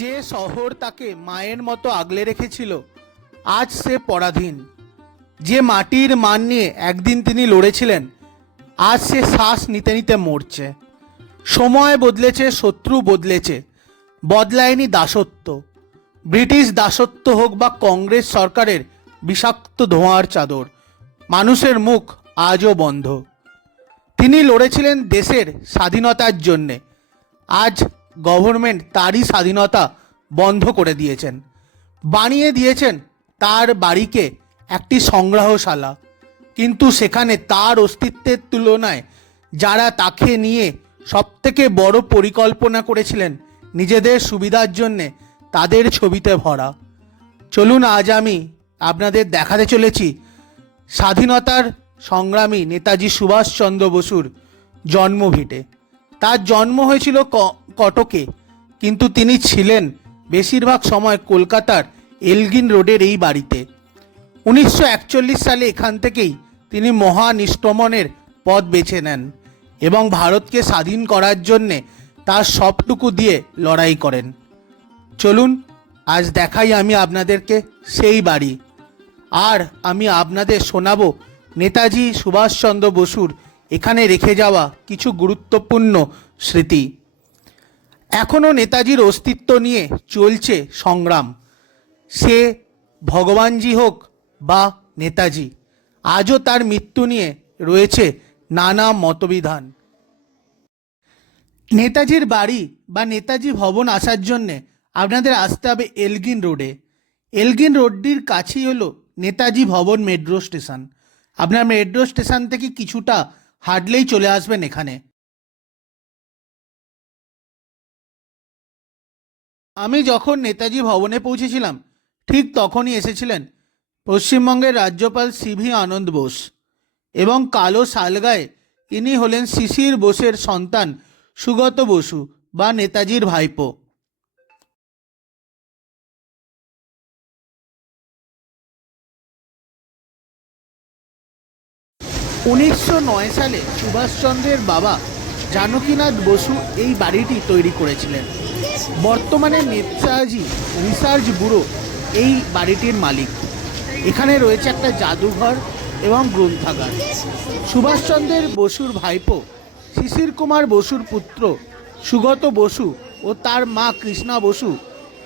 যে শহর তাকে মায়ের মতো আগলে রেখেছিল আজ সে পরাধীন। যে মাটির মান নিয়ে একদিন তিনি লড়েছিলেন আজ সে শ্বাস নিতে নিতে মরছে। সময় বদলেছে, শত্রু বদলেছে, বদলায়নি দাসত্ব। ব্রিটিশ দাসত্ব হোক বা কংগ্রেস সরকারের বিষাক্ত ধোঁয়ার চাদর, মানুষের মুখ আজও বন্ধ। তিনি লড়েছিলেন দেশের স্বাধীনতার জন্যে। আজ গভর্নমেন্ট তারই স্বাধীনতা বন্ধ করে দিয়েছেন, বানিয়ে দিয়েছেন তার বাড়িকে একটি সংগ্রহশালা। কিন্তু সেখানে তার অস্তিত্বের তুলনায় যারা তাকে নিয়ে সবথেকে বড় পরিকল্পনা করেছিলেন নিজেদের সুবিধার জন্যে, তাদের ছবিতে ভরা। চলুন আজ আমি আপনাদের দেখাতে চলেছি স্বাধীনতার সংগ্রামী নেতাজি সুভাষচন্দ্র বসুর জন্মভিটে। তার জন্ম হয়েছিল কটকে, কিন্তু তিনি ছিলেন বেশিরভাগ সময় কলকাতার এলগিন রোডের এই বাড়িতে। 1941 সালে এখান থেকেই তিনি মহানিষ্ক্রমণের পথ বেছে নেন এবং ভারতকে স্বাধীন করার জন্যে তার সবটুকু দিয়ে লড়াই করেন। চলুন আজ দেখাই আমি আপনাদেরকে সেই বাড়ি, আর আমি আপনাদের শোনাবো নেতাজি সুভাষচন্দ্র বসুর এখানে রেখে যাওয়া কিছু গুরুত্বপূর্ণ স্মৃতি। এখনও নেতাজির অস্তিত্ব নিয়ে চলছে সংগ্রাম। সে ভগবানজি হোক বা নেতাজি, আজও তার মৃত্যু নিয়ে রয়েছে নানা মতবিধান। নেতাজির বাড়ি বা নেতাজি ভবন আসার জন্যে আপনাদের আসতে হবে এলগিন রোডে। এলগিন রোডটির কাছেই হলো নেতাজি ভবন মেট্রো স্টেশন। আপনার মেট্রো স্টেশন থেকে কিছুটা হাঁটলেই চলে আসবেন এখানে। আমি যখন নেতাজি ভবনে পৌঁছেছিলাম ঠিক তখনই এসেছিলেন পশ্চিমবঙ্গের রাজ্যপাল সিভি আনন্দ বোস, এবং কালো শালগায়ে ইনি হলেন শিশির বোসের সন্তান সুগত বসু বা নেতাজির ভাইপো। 1909 সালে সুভাষচন্দ্রের বাবা জানকীনাথ বসু এই বাড়িটি তৈরি করেছিলেন। বর্তমানে নেতাজি রিসার্চ ব্যুরো এই বাড়িটির মালিক। এখানে রয়েছে একটা জাদুঘর এবং গ্রন্থাগার। সুভাষচন্দ্রের বসুর ভাইপো শিশির কুমার বসুর পুত্র সুগত বসু ও তার মা কৃষ্ণা বসু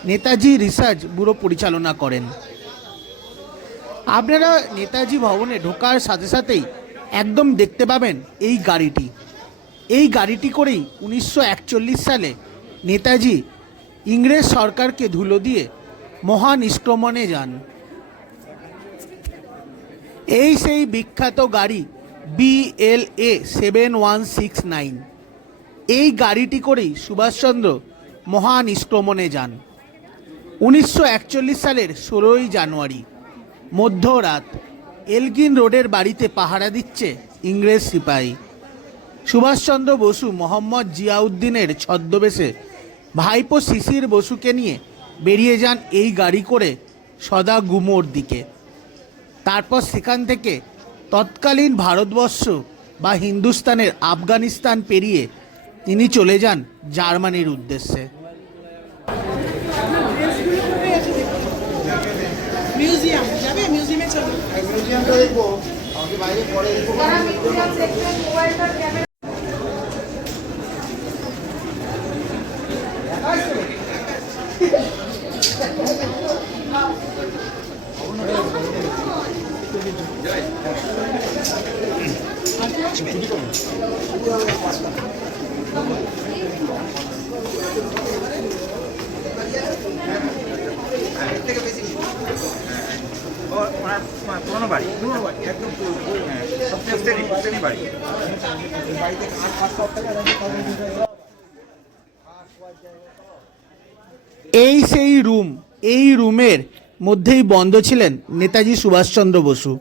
নেতাজি রিসার্চ ব্যুরো পরিচালনা করেন। আপনারা নেতাজি ভবনে ঢোকার সাথে সাথেই একদম দেখতে পাবেন এই গাড়িটি। এই গাড়িটি করেই 1941 সালে নেতাজি ইংরেজ সরকারকে ধুলো দিয়ে মহানিষ্ক্রমণে যান। এই সেই বিখ্যাত গাড়ি BLA 7169। এই গাড়িটি করেই সুভাষচন্দ্র মহানিষ্ক্রমণে যান। 1941 সালের 16ই জানুয়ারি মধ্যরাত এলগিন রোডের বাড়িতে পাহারা দিচ্ছে ইংরেজ সিপাহী। সুভাষচন্দ্র বসু মোহাম্মদ জিয়াউদ্দিনের ছদ্মবেশে ভাইপো শিশির বসুকে নিয়ে বেরিয়ে যান এই গাড়ি করে সদা গুমোর দিকে। তারপর সেখান থেকে তৎকালীন ভারতবর্ষ বা হিন্দুস্তানের আফগানিস্তান পেরিয়ে তিনি চলে যান জার্মানির উদ্দেশ্যে। মিউজিয়াম যাবে, মিউজিয়ামে চলো। মিউজিয়ামটা দেখবো, আমাকে বাইরে পরে দেখবো। পুরোনো বাড়ি একদম সবচেয়ে বাড়ি। এই সেই রুম, এই রুমের মধ্যেই বন্ধ ছিলেন নেতাজি সুভাষচন্দ্র বসু,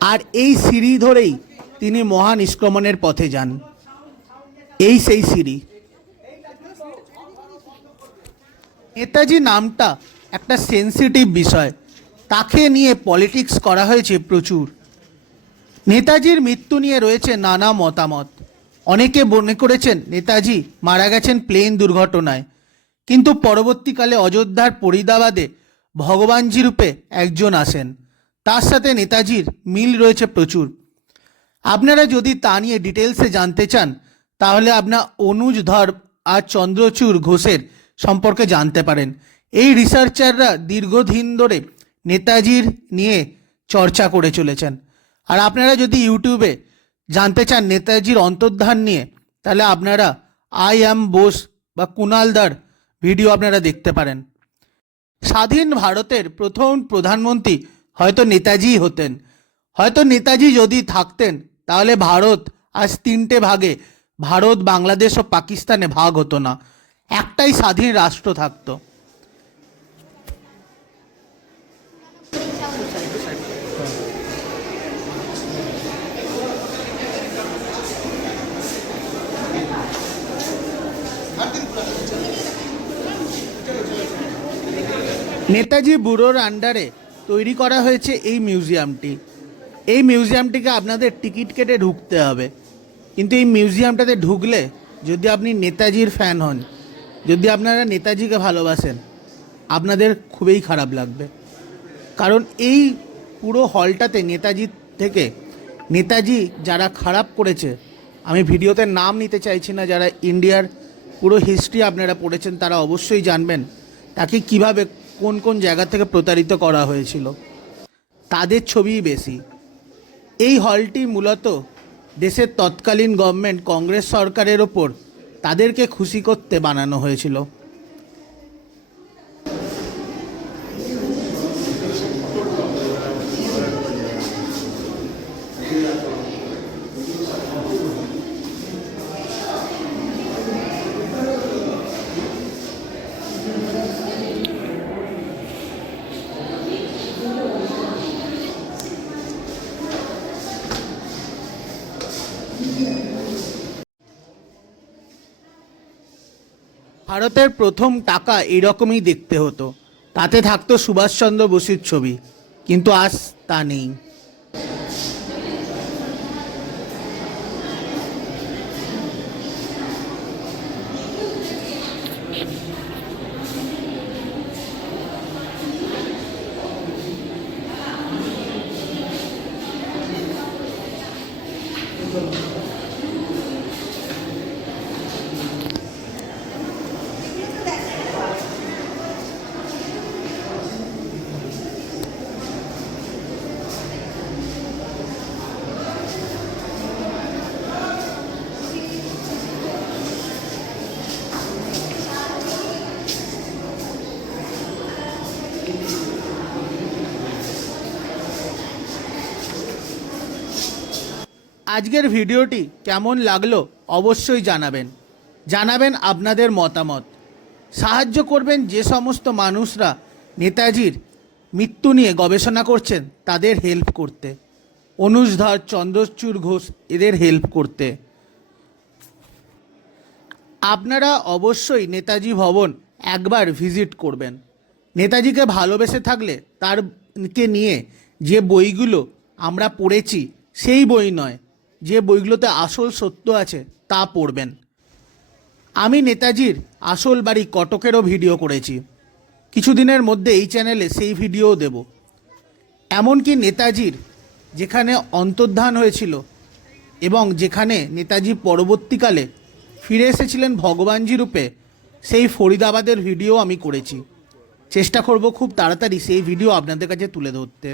আর এই সিঁড়ি ধরেই তিনি মহানিষ্ক্রমণের পথে যান। এই সেই সিঁড়ি। নেতাজি নামটা একটা সেন্সিটিভ বিষয়, তাকে নিয়ে পলিটিক্স করা হয়েছে প্রচুর। নেতাজির মৃত্যু নিয়ে রয়েছে নানা মতামত। অনেকে মনে করেছেন নেতাজি মারা গেছেন প্লেন দুর্ঘটনায়, কিন্তু পরবর্তীকালে অযোধ্যার ফরিদাবাদে ভগবানজি রূপে একজন আসেন। তার সাথে নেতাজির মিল রয়েছে প্রচুর। আপনারা যদি তা নিয়ে ডিটেলসে জানতে চান তাহলে আপনার অনুজ ধর আর চন্দ্রচূড় ঘোষের সম্পর্কে জানতে পারেন। এই রিসার্চাররা দীর্ঘদিন ধরে নেতাজির নিয়ে চর্চা করে চলেছেন। আর আপনারা যদি ইউটিউবে জানতে চান নেতাজির অন্তর্ধান নিয়ে তাহলে আপনারা আই অ্যাম বোস বা কুণালদার ভিডিও আপনারা দেখতে পারেন। স্বাধীন ভারতের প্রথম প্রধানমন্ত্রী হয়তো নেতাজিই হতেন। হয়তো নেতাজি যদি থাকতেন তাহলে ভারত আজ 3টে ভাগে, ভারত, বাংলাদেশ ও পাকিস্তানে ভাগ হতো না, একটাই স্বাধীন রাষ্ট্র থাকতো। নেতাজি ব্যুরোর আন্ডারে তৈরি করা হয়েছে এই মিউজিয়ামটি। এই মিউজিয়ামটিকে আপনাদের টিকিট কেটে ঢুকতে হবে। কিন্তু এই মিউজিয়ামটাতে ঢুকলে যদি আপনি নেতাজির ফ্যান হন, যদি আপনারা নেতাজিকে ভালোবাসেন, আপনাদের খুবই খারাপ লাগবে। কারণ এই পুরো হলটাতে নেতাজি থেকে নেতাজি যারা খারাপ করেছে, আমি ভিডিওতে নাম নিতে চাইছি না, যারা ইন্ডিয়ার পুরো হিস্ট্রি আপনারা পড়েছেন তারা অবশ্যই জানবেন তাকে কিভাবে কোন কোন জায়গা থেকে প্রতারিত করা হয়েছিল, তাদের ছবিই বেশি। এই হলটি মূলত দেশের তৎকালীন গভর্নমেন্ট কংগ্রেস সরকারের ওপর তাদেরকে খুশি করতে বানানো হয়েছিল। ভারতের প্রথম টাকা এরকমই দেখতে হতো, তাতে থাকতো সুভাষচন্দ্র বসুর ছবি, কিন্তু আজ তা নেই। আজকের ভিডিওটি কেমন লাগলো অবশ্যই জানাবেন আপনাদের মতামত। সাহায্য করবেন যে সমস্ত মানুষরা নেতাজির মৃত্যু নিয়ে গবেষণা করছেন তাদের হেল্প করতে, অনুজ ধর, চন্দ্রচূড় ঘোষ এদের হেল্প করতে। আপনারা অবশ্যই নেতাজি ভবন একবার ভিজিট করবেন। নেতাজিকে ভালোবেসে থাকলে তারকে নিয়ে যে বইগুলো আমরা পড়েছি সেই বই নয়, যে বইগুলোতে আসল সত্য আছে তা পড়বেন। আমি নেতাজির আসল বাড়ি কটকেরও ভিডিও করেছি, কিছুদিনের মধ্যে এই চ্যানেলে সেই ভিডিওও দেব। এমনকি নেতাজির যেখানে অন্তর্ধান হয়েছিল এবং যেখানে নেতাজি পরবর্তীকালে ফিরে এসেছিলেন ভগবানজি রূপে, সেই ফরিদাবাদের ভিডিও আমি করেছি। চেষ্টা করব খুব তাড়াতাড়ি সেই ভিডিও আপনাদের কাছে তুলে ধরতে।